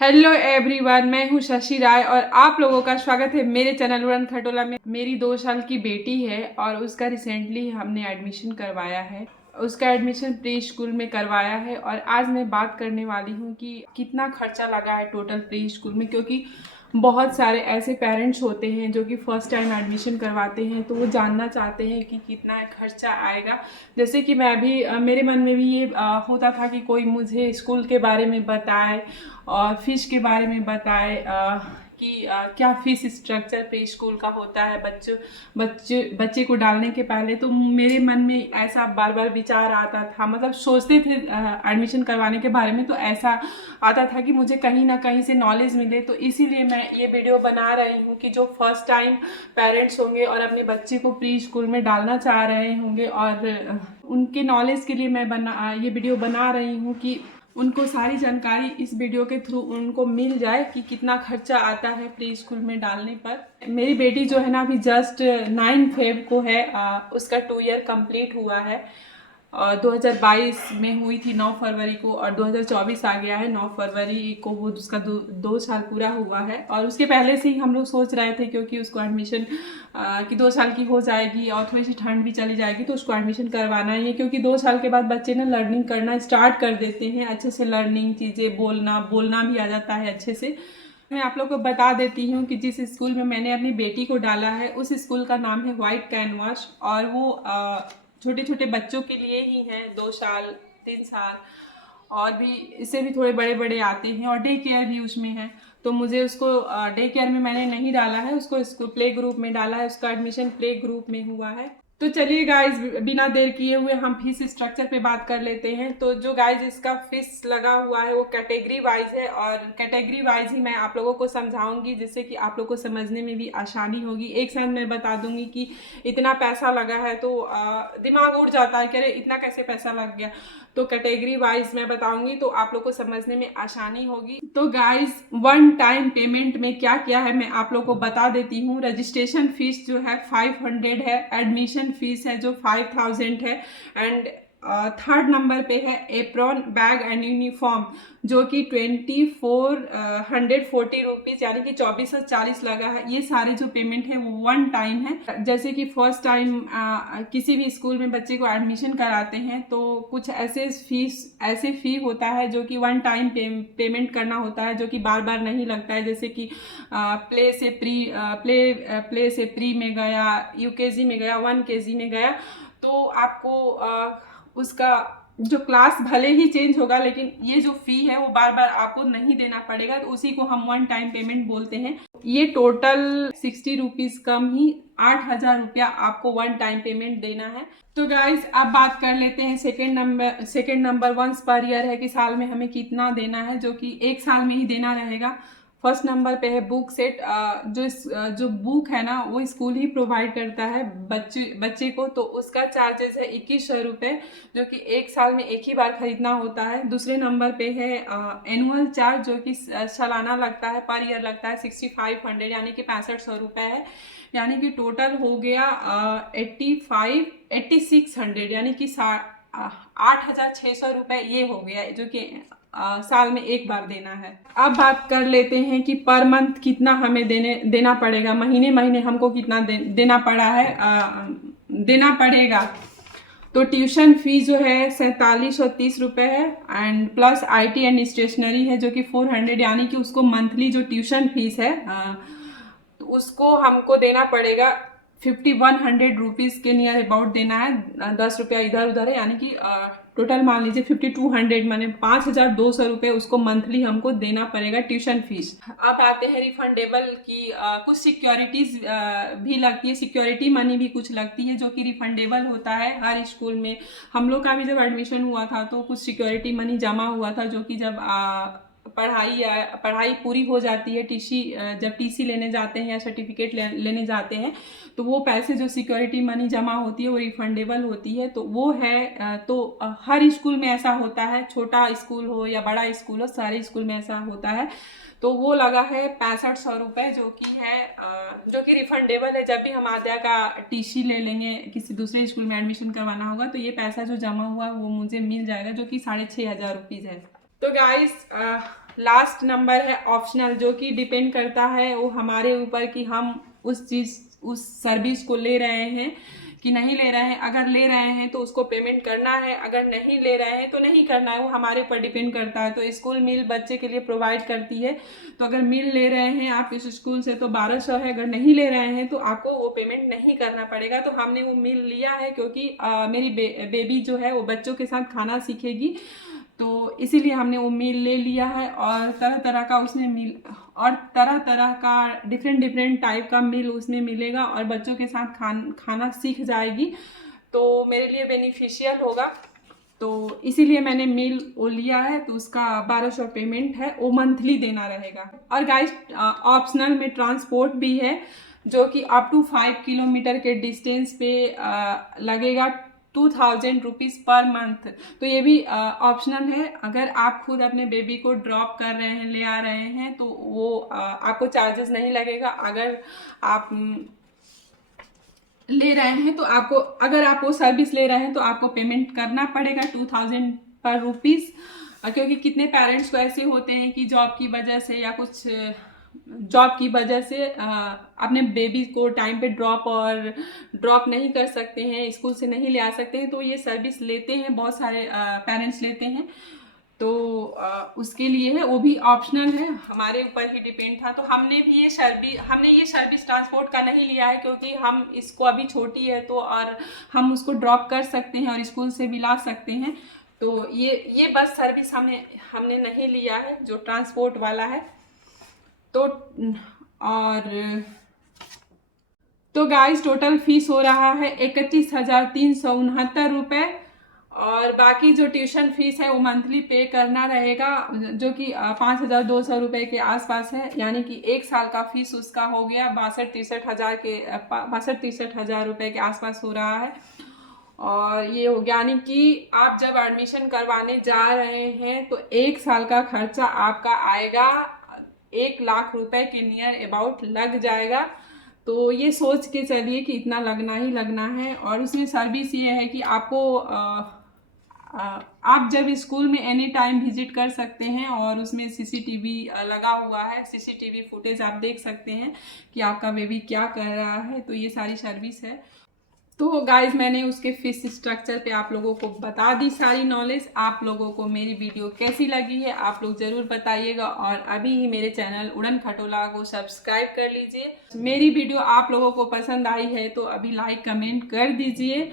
Hello everyone, मैं हूँ शशि राय और आप लोगों का स्वागत है मेरे चैनल उड़न खटोला में। मेरी 2 साल की बेटी है और उसका रिसेंटली हमने एडमिशन करवाया है। उसका एडमिशन प्री स्कूल में करवाया है और आज मैं बात करने वाली हूँ कि कितना खर्चा लगा है टोटल प्री स्कूल में, क्योंकि बहुत सारे ऐसे पेरेंट्स होते हैं जो कि फ़र्स्ट टाइम एडमिशन करवाते हैं, तो वो जानना चाहते हैं कि कितना खर्चा आएगा। जैसे कि मैं भी मेरे मन में भी ये होता था कि कोई मुझे स्कूल के बारे में बताए और फ़ीस के बारे में बताए कि क्या फ़ीस स्ट्रक्चर प्री स्कूल का होता है बच्चे को डालने के पहले। तो मेरे मन में ऐसा बार बार विचार आता था, मतलब सोचते थे एडमिशन करवाने के बारे में, तो ऐसा आता था कि मुझे कहीं ना कहीं से नॉलेज मिले। तो इसीलिए मैं ये वीडियो बना रही हूँ कि जो फर्स्ट टाइम पेरेंट्स होंगे और अपने बच्चे को प्री स्कूल में डालना चाह रहे होंगे और उनके नॉलेज के लिए मैं ये वीडियो बना रही हूँ कि उनको सारी जानकारी इस वीडियो के थ्रू उनको मिल जाए कि कितना खर्चा आता है प्री स्कूल में डालने पर। मेरी बेटी जो है ना अभी जस्ट 9 फेब को है, उसका 2 ईयर कंप्लीट हुआ है और 2022 में हुई थी 9 फरवरी को, और 2024 आ गया है 9 फरवरी को वो उसका दो साल पूरा हुआ है। और उसके पहले से ही हम लोग सोच रहे थे, क्योंकि उसको एडमिशन कि 2 साल की हो जाएगी और थोड़ी सी ठंड भी चली जाएगी तो उसको एडमिशन करवाना ही है, क्योंकि 2 साल के बाद बच्चे ना लर्निंग करना स्टार्ट कर देते हैं अच्छे से। लर्निंग चीज़ें बोलना भी आ जाता है अच्छे से। मैं आप लोग को बता देती हूँ कि जिस स्कूल में मैंने अपनी बेटी को डाला है उस स्कूल का नाम है व्हाइट कैनवास, और वो छोटे छोटे बच्चों के लिए ही हैं, 2 साल 3 साल और भी इससे भी थोड़े बड़े बड़े आते हैं, और डे केयर भी उसमें है। तो मुझे उसको डे केयर में मैंने नहीं डाला है, उसको प्ले ग्रुप में डाला है। उसका एडमिशन प्ले ग्रुप में हुआ है। तो चलिए गाइज, बिना देर किए हुए हम फीस स्ट्रक्चर पे बात कर लेते हैं। तो जो गाइज इसका फीस लगा हुआ है वो कैटेगरी वाइज है, और कैटेगरी वाइज ही मैं आप लोगों को समझाऊंगी, जिससे कि आप लोगों को समझने में भी आसानी होगी। एक साथ मैं बता दूंगी कि इतना पैसा लगा है तो दिमाग उड़ जाता है कि अरे इतना कैसे पैसा लग गया। तो कैटेगरी वाइज मैं बताऊंगी तो आप लोग को समझने में आसानी होगी। तो गाइज, वन टाइम पेमेंट में क्या क्या है मैं आप लोग को बता देती हूँ। रजिस्ट्रेशन फीस जो है 500 है, एडमिशन फीस है जो 5000 है, एंड थर्ड नंबर पे है एप्रॉन बैग एंड यूनिफॉर्म जो कि 2440 रुपीज़ यानी कि 2440 लगा है। ये सारे जो पेमेंट है वो वन टाइम है। जैसे कि फर्स्ट टाइम किसी भी स्कूल में बच्चे को एडमिशन कराते हैं तो कुछ ऐसे फी होता है जो कि वन टाइम पेमेंट करना होता है, जो कि बार बार नहीं लगता है। जैसे कि प्ले से प्री में गया, यूकेजी में गया, 1 केजी में गया, तो आपको उसका जो क्लास भले ही चेंज होगा, लेकिन ये जो फी है वो बार बार आपको नहीं देना पड़ेगा। तो उसी को हम वन टाइम पेमेंट बोलते हैं। ये टोटल 60 रुपीज़ कम ही 8000 रुपया आपको वन टाइम पेमेंट देना है। तो गाइज, अब बात कर लेते हैं second number once per year है कि साल में हमें कितना देना है, जो कि 1 साल में ही देना रहेगा। फर्स्ट नंबर पे है बुक सेट। जो बुक है ना वो स्कूल ही प्रोवाइड करता है बच्चे को, तो उसका चार्जेस है 2100 रुपये, जो कि 1 साल में एक ही बार खरीदना होता है। दूसरे नंबर पे है एनुअल चार्ज, जो कि सालाना लगता है, पर ईयर लगता है 6500 यानी कि 6500 रुपये है। यानी कि टोटल हो गया 8600 यानी कि 8600 रुपये ये हो गया, जो कि साल में एक बार देना है। अब बात कर लेते हैं कि पर मंथ कितना हमें देना पड़ेगा, महीने महीने हमको कितना देना देना पड़ेगा। तो ट्यूशन फीस जो है 4730 रुपये है, and plus IT and stationery है जो कि 400, यानी कि उसको मंथली जो ट्यूशन फीस है तो उसको हमको देना पड़ेगा 5100 रुपीज़ के नियर अबाउट देना है। 10 रुपया इधर उधर है, यानी कि टोटल मान लीजिए 5200, माने 5200 रुपये उसको मंथली हमको देना पड़ेगा ट्यूशन फीस। अब आते हैं रिफंडेबल की कुछ सिक्योरिटीज भी लगती है, सिक्योरिटी मनी भी कुछ लगती है जो कि रिफंडेबल होता है हर स्कूल में। हम लोग का भी जब एडमिशन हुआ था तो कुछ सिक्योरिटी मनी जमा हुआ था, जो कि जब पढ़ाई पूरी हो जाती है, जब टीसी लेने जाते हैं या सर्टिफिकेट लेने जाते हैं, तो वो पैसे जो सिक्योरिटी मनी जमा होती है वो रिफंडेबल होती है। तो वो है, तो हर स्कूल में ऐसा होता है, छोटा स्कूल हो या बड़ा स्कूल हो, सारे स्कूल में ऐसा होता है। तो वो लगा है 6500 रुपये, जो कि रिफंडेबल है। जब भी हम आद्या का टीसी ले लेंगे, किसी दूसरे स्कूल में एडमिशन करवाना होगा, तो ये पैसा जो जमा हुआ वो मुझे मिल जाएगा, जो कि 6500 रुपीज़ है। तो गाइस, लास्ट नंबर है ऑप्शनल, जो कि डिपेंड करता है वो हमारे ऊपर कि हम उस सर्विस को ले रहे हैं कि नहीं ले रहे हैं। अगर ले रहे हैं तो उसको पेमेंट करना है, अगर नहीं ले रहे हैं तो नहीं करना है, वो हमारे ऊपर डिपेंड करता है। तो स्कूल मील बच्चे के लिए प्रोवाइड करती है, तो अगर मील ले रहे हैं आप इस स्कूल से तो 1200 है, अगर नहीं ले रहे हैं तो आपको वो पेमेंट नहीं करना पड़ेगा। तो हमने वो मील लिया है क्योंकि मेरी बेबी जो है वो बच्चों के साथ खाना सीखेगी, तो इसीलिए हमने वो मील ले लिया है। और तरह तरह का उसमें मील और तरह तरह का डिफरेंट टाइप का मील उसमें मिलेगा और बच्चों के साथ खाना सीख जाएगी, तो मेरे लिए बेनिफिशियल होगा। तो इसीलिए मैंने मील वो लिया है, तो उसका 1200 पेमेंट है, वो मंथली देना रहेगा। और गाइस ऑप्शनल में ट्रांसपोर्ट भी है, जो कि अप टू 5 किलोमीटर के डिस्टेंस पे लगेगा 2000 रुपीज़ पर मंथ। तो ये भी ऑप्शनल है। अगर आप खुद अपने बेबी को ड्रॉप कर रहे हैं, ले आ रहे हैं, तो वो आपको चार्जेस नहीं लगेगा। अगर आप ले रहे हैं तो आपको, अगर आप वो सर्विस ले रहे हैं तो आपको पेमेंट करना पड़ेगा 2000 पर रुपीज़। क्योंकि कितने पेरेंट्स को ऐसे होते हैं कि जॉब की वजह से या कुछ जॉब की वजह से अपने बेबी को टाइम पे ड्रॉप नहीं कर सकते हैं, स्कूल से नहीं ले आ सकते हैं, तो ये सर्विस लेते हैं, बहुत सारे पेरेंट्स लेते हैं। तो उसके लिए है, वो भी ऑप्शनल है, हमारे ऊपर ही डिपेंड था। तो हमने ये सर्विस ट्रांसपोर्ट का नहीं लिया है क्योंकि हम इसको अभी छोटी है तो, और हम उसको ड्रॉप कर सकते हैं और स्कूल से भी ला सकते हैं। तो ये बस सर्विस हमने नहीं लिया है जो ट्रांसपोर्ट वाला है। तो गाइस टोटल फीस हो रहा है 31,369 रुपये। और बाकी जो ट्यूशन फीस है वो मंथली पे करना रहेगा, जो कि 5,200 रुपये के आसपास है। यानी कि 1 साल का फीस उसका हो गया 62-63 हज़ार रुपये के आसपास हो रहा है। और ये हो गया, यानी कि आप जब एडमिशन करवाने जा रहे हैं तो 1 साल का खर्चा आपका आएगा 1 लाख रुपए के नियर अबाउट लग जाएगा। तो ये सोच के चलिए कि इतना लगना ही लगना है। और उसमें सर्विस ये है कि आपको आप जब स्कूल में एनी टाइम विजिट कर सकते हैं, और उसमें सीसीटीवी लगा हुआ है, सीसीटीवी फुटेज आप देख सकते हैं कि आपका बेबी क्या कर रहा है। तो ये सारी सर्विस है। तो गाइज मैंने उसके फीस स्ट्रक्चर पे आप लोगों को बता दी सारी नॉलेज। आप लोगों को मेरी वीडियो कैसी लगी है आप लोग ज़रूर बताइएगा, और अभी ही मेरे चैनल उड़न खटोला को सब्सक्राइब कर लीजिए। मेरी वीडियो आप लोगों को पसंद आई है तो अभी लाइक कमेंट कर दीजिए।